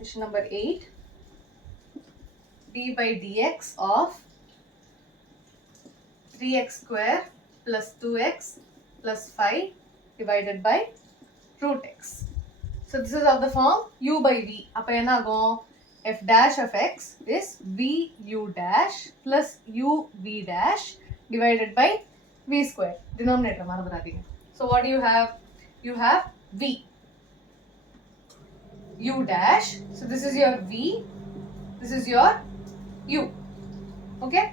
Question number 8. d by dx of 3x square plus 2x plus 5 divided by root x. So this is of the form u by v. அப்ப என்ன ஆகும்? f dash of x is v u dash plus u v dash divided by v square. Denominator மறந்துடாதீங்க. So what do you have? You have v u dash. So this is your v. This is your u. Okay?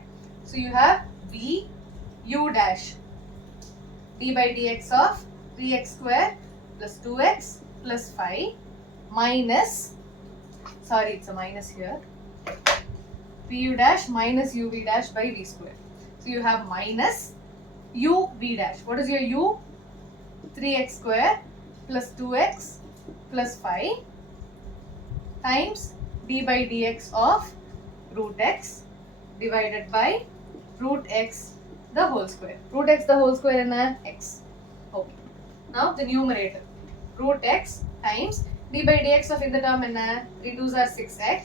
So you have v u dash d by dx of 3x square plus 2x plus 5 minus, sorry, it's a minus here, v u dash minus u v dash by v square. So you have minus u v dash. What is your u? 3x square plus 2x plus 5 times d by dx of root x divided by root x the whole square. Root x the whole square is x. Okay. Now the numerator. Root x times d by dx of the term is 3 2s are 6x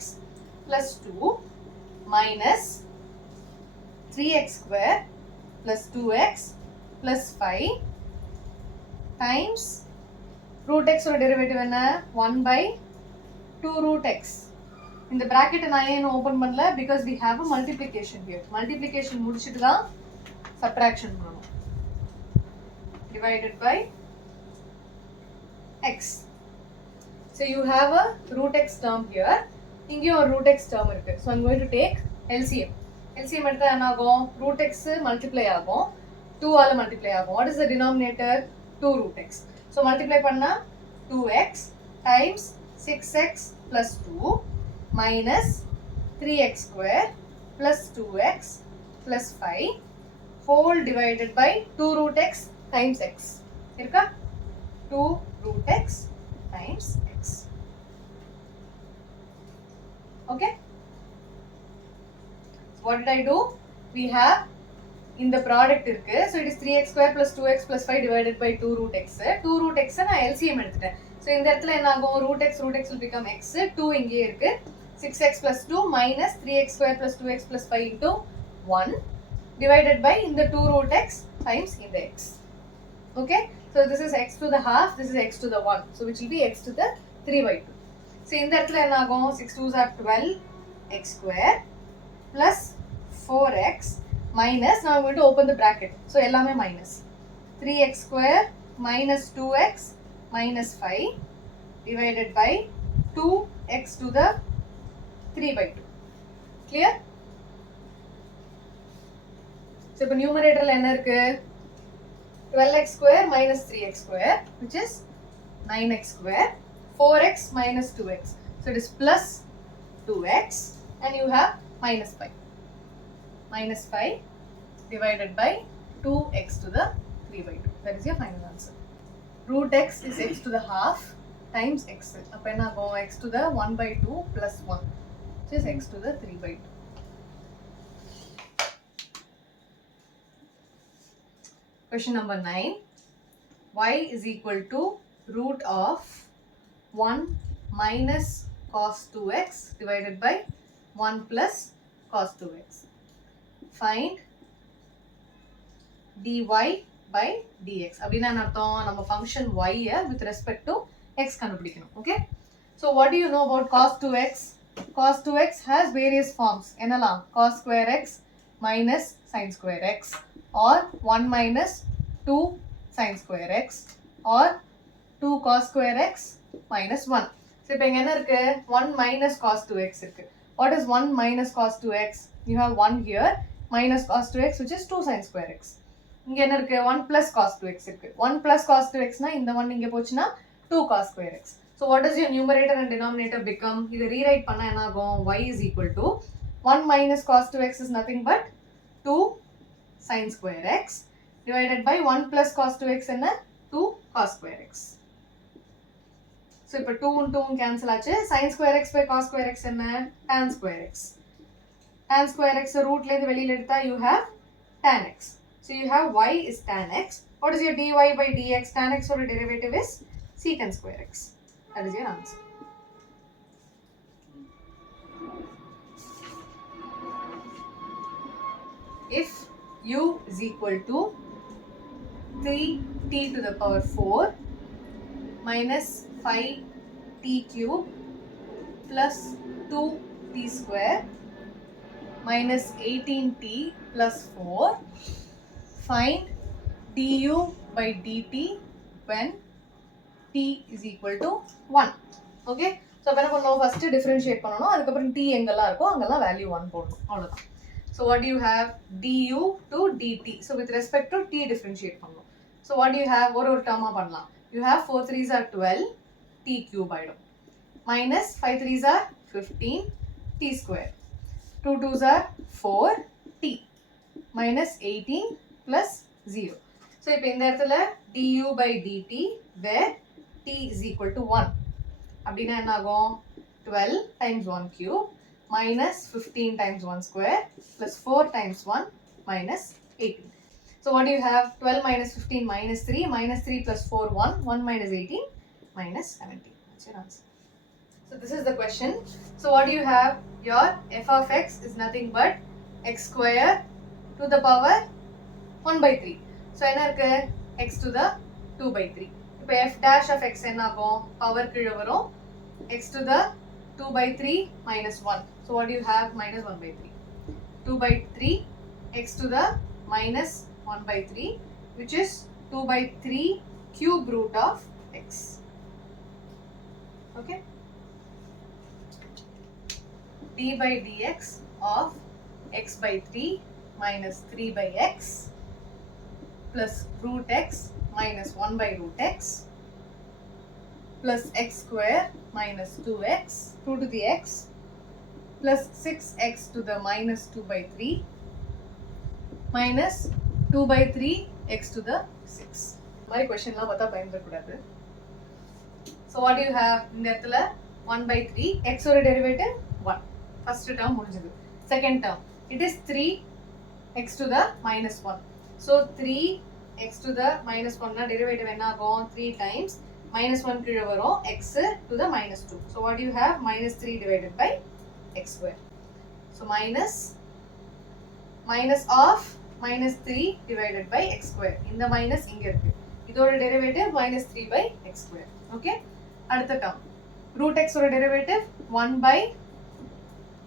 plus 2 minus 3x square plus 2x plus 5 times root x or derivative is 1 by 2 root x. In the bracket I open பண்ணல because we have a multiplication here. Multiplication முடிச்சிட்டு தான் subtraction பண்ணனும். Divided by x. So you have a root x term here. இங்கேயும் ஒரு root x term இருக்கு. So I'm going to take LCM. LCM எடுத்தா என்ன ஆகும்? root x multiply ஆகும். 2 ஆல multiply ஆகும். What is the denominator? 2 root x. So multiply பண்ணா 2x times 6x plus 2 minus 3x square plus 2x plus 5 whole divided by 2 root x times x. Irka? 2 root x times x. Okay? So what did I do? We have in the product irukku. So it is 3x square plus 2x plus 5 divided by 2 root x. 2 root x na LCM எடுத்துட்டேன். So இந்த இடத்துல என்ன ஆகும்? root x will become x. 2 இங்கே இருக்கு. 6x plus 2 minus 3x square plus 2x plus 5 into 1 divided by in the 2 root x times in the x. Okay? So this is x to the half, this is x to the 1. So which will be x to the 3 by 2. So இந்த இடத்துல என்ன ஆகும்? 6 2s are 12x square plus 4x minus, now I'm going to open the bracket. So எல்லாமே minus. 3x square minus 2x minus 5 divided by 2x to the 3 by 2. Clear? So இப்போ numeratorல என்ன இருக்கு? 12x square minus 3x square which is 9x square, 4x minus 2x. So it is plus 2x and you have minus 5. Minus 5 divided by 2x to the 3 by 2. That is your final answer. Root x is x to the half times x. அப்ப என்ன ஆகும்? x to the 1 by 2 plus 1 which is x to the 3 by 2. Question number 9. Y is equal to root of 1 minus cos 2x divided by 1 plus cos 2x. Find dy by dx. அப்படின்னா என்ன அர்த்தம்? நம்ம function y with respect to x கண்டுபிடிக்கணும். Okay? So what do you know about cos 2x? Cos 2x has various forms. என்னலாம்? Cos square x minus sin square x or 1 minus 2 sin square x or 2 cos square x minus 1. So இப்போ இங்க என்ன இருக்கு? 1 minus cos 2x இருக்கு. What is 1 minus cos 2x? You have 1 here minus cos 2x which is 2 sin square x. இங்க என்ன இருக்கு? 1 plus cos 2x இருக்கு. 1 plus cos 2x னா இந்த 1 இங்க போச்சுனா 2 cos square x. So what does your numerator and denominator become? இதை rewrite பண்ணா என்ன ஆகும்? Y is equal to 1 minus cos 2x is nothing but 2 sin square x divided by 1 plus cos 2x என்ன? 2 cos square x. So இப்போ 2 and 2 cancel ஆச்சு. sin square x by cos square x என்ன? tan square x. Tan square x root ல வெளியில எடுத்தா you have tan x. So you have y is tan x. What is your dy by dx? Tan x or derivative is secant square x. That is your answer. if u is equal to 3t to the power 4 minus 5t cube plus 2t square minus 18t plus 4, find du by dt when t is equal to 1. Okay, so அப்ப என்ன பண்ணனும், first differentiate பண்ணனும், அதுக்கு அப்புறம் t எங்கெல்லாம் இருக்கோ அங்கெல்லாம் value 1 போடணும், அவ்வளவுதான். So what do you have? du to dt. So with respect to t differentiate பண்ணனும். So what do you have? ஒரு term பண்ணலாம். You have 4 3s are 12 t cube ஆயிடும் minus 5 3s are 15 t square, 2 2s are 4 t minus 18 plus 0. So இப்போ இந்த இடத்துல du by dt where t is equal to 1. அப்படின்னா என்ன ஆகும், 12 times 1 cube minus 15 times 1 square plus 4 times 1 minus 18. So what do you have? 12 minus 15 minus 3 minus 3 plus 4 1, 1 minus 18 minus 17. That's your answer. So this is the question. So what do you have? Your f of x is nothing but x square to the power 1 by 3. So என்ன இருக்கு, x to the 2 by 3. இப்போ f dash of x என்ன ஆகும், power கீழ வரும், x to the 2 by 3 minus 1. So what do you have? Minus 1 by 3. 2 by 3 x to the minus 1 by 3, which is 2 by 3 cube root of x. Okay, d by dx of x by 3 minus 3 by x plus root x minus 1 by root x plus x square minus 2x 2 to the x plus 6x to the minus 2 by 3 minus 2 by 3 x to the 6. My question la பார்த்தா பயந்துடக்கூடாது. So what do you have? இந்த இடத்துல 1 by 3 x ஓட derivative 1. First term முடிஞ்சது. Second term, it is 3 x to the minus 1. So 3 x to the minus 1 na derivative என்ன ஆகும், 3 times minus 1 கீழ வரும், x to the minus 2. So what do you have? Minus 3 divided by x square. So minus of minus 3 divided by x square. இந்த minus இங்க இருக்கு, இதோட derivative minus 3 by x square. Okay, அடுத்த term root x ஓட derivative 1 by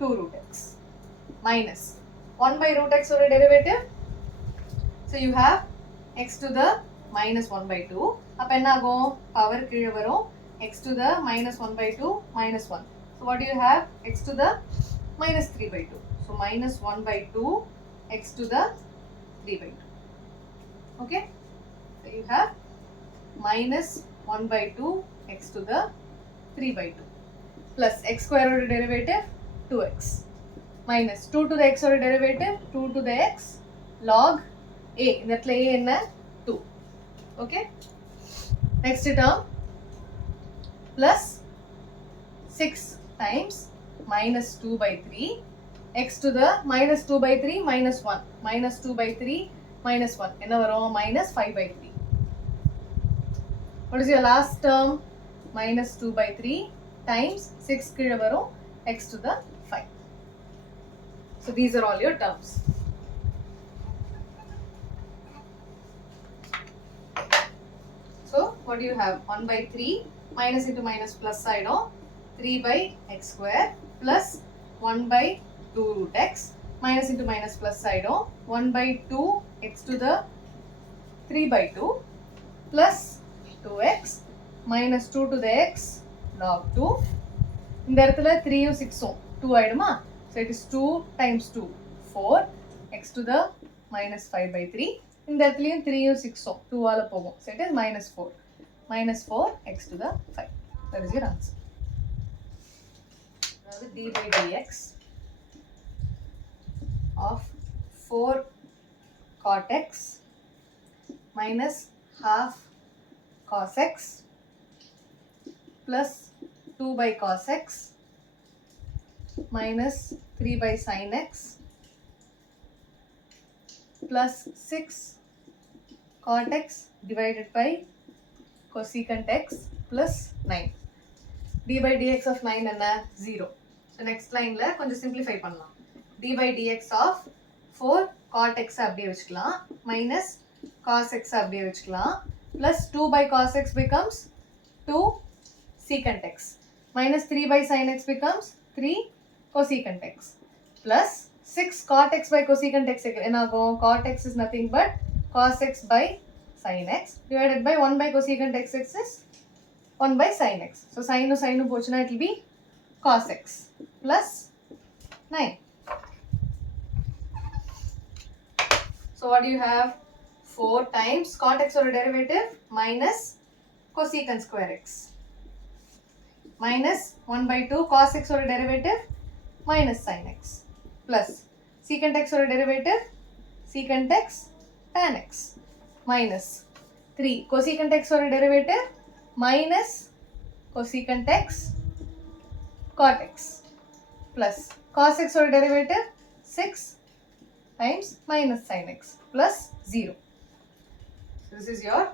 2 root x minus 1 by root x ஓட derivative. So you have x to the minus 1 by 2. அப்ப என்ன ஆகும், power கீழ வரும், x to the minus 1 by 2 minus 1. So what do you have? X to the minus 3 by 2. So minus 1 by 2 x to the 3 by 2. Okay, so you have minus 1 by 2 x to the 3 by 2 plus x square order derivative 2x minus 2 to the x order derivative 2 to the x log a. இந்த இடத்துல a என்ன, 2. Okay, next term plus 6 times minus 2 by 3 x to the minus 2 by 3 minus 1 minus 2 by 3 minus 1 என்ன வரும், minus 5 by 3. What is your last term? Minus 2 by 3 times 6 கீழ வரும், x to the 5. So these are all your terms. So what do you have? 1 by 3 minus into minus plus ஆயிடும், 3 by x square plus 1 by 2 root x minus into minus plus ஆயிடும், 1 by 2 x to the 3 by 2 plus 2x minus 2 to the x log 2. இந்த இடத்துல 3யும் 6ம் 2 ஆயிடுமா. So it is 2 times 2 4 x to the minus 5 by 3. இந்த இடத்துலயும் 3யும் 6ம் 2 ஆல போகும். So it is minus 4 x to the 5. That is your answer. Now the d by dx of 4 cot x minus half cos x plus 2 by cos x minus 3 by sin x plus 6 cot x divided by cosecant x plus 9. d by dx of 9 என்ன, 0. So next line la konjam simplify பண்ணலாம். d by dx of 4 cot x அப்படியே வச்சுக்கலாம் minus cos x அப்படியே வச்சுக்கலாம் plus 2 by cos x becomes 2 secant x minus 3 by sin x becomes 3 cosecant x plus 6 cot x by cosecant x என்ன ஆகும் cot x is nothing but cos x by sin x divided by 1 by cosecant x is 1 by sin x. So sin போச்சுனா it will be cos x plus 9. So what do you have? 4 times cot x or derivative minus cosecant square x minus 1 by 2 cos x or derivative minus sin x plus secant x or derivative secant x tan x minus 3 cosecant x or derivative minus cosecant x cot x plus cos x or derivative 6 times minus sin x plus 0. So this is your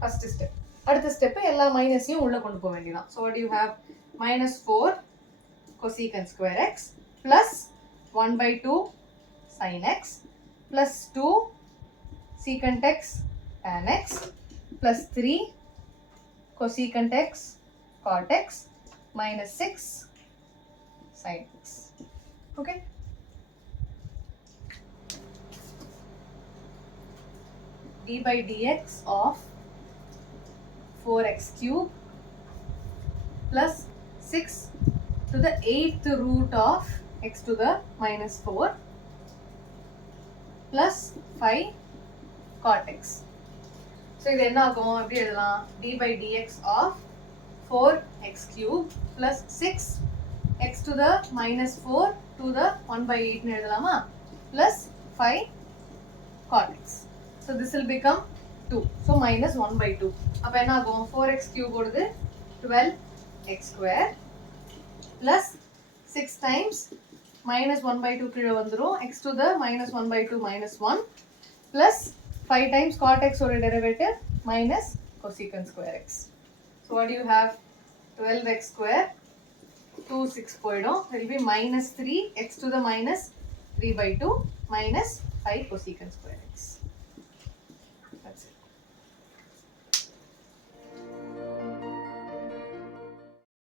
first step. அடுத்த step எல்லா மைனஸையும் உள்ள கொண்டு போக வேண்டியதான். So what do you have? Minus 4 cosecant square x plus 1 by 2 sin x plus 2 secant x tan x plus 3 cosecant x cot x minus 6 sin x. Okay? d by dx of 4x cube plus 6 to the 8th root of x to the minus 4 plus 5 cot x. So இது என்ன ஆகும் எப்படி எழுதலாம் d by dx of 4x cube plus 6 x to the minus 4 to the 1 by 8 எழுதலாமா plus 5 cot x. So this will become 2. So minus 1 by 2. அப்ப என்ன ஆகும் 4x cube ஓடுது 12x square plus 6 times minus 1 by 2 கீழே வந்துரும் x to the minus 1 by 2 minus 1 plus 5 times cot x ஒரு derivative minus cosecant square x. So what do you have? 12x square 2 6 போயிடும். It will be minus 3 x to the minus 3 by 2 minus 5 cosecant square x.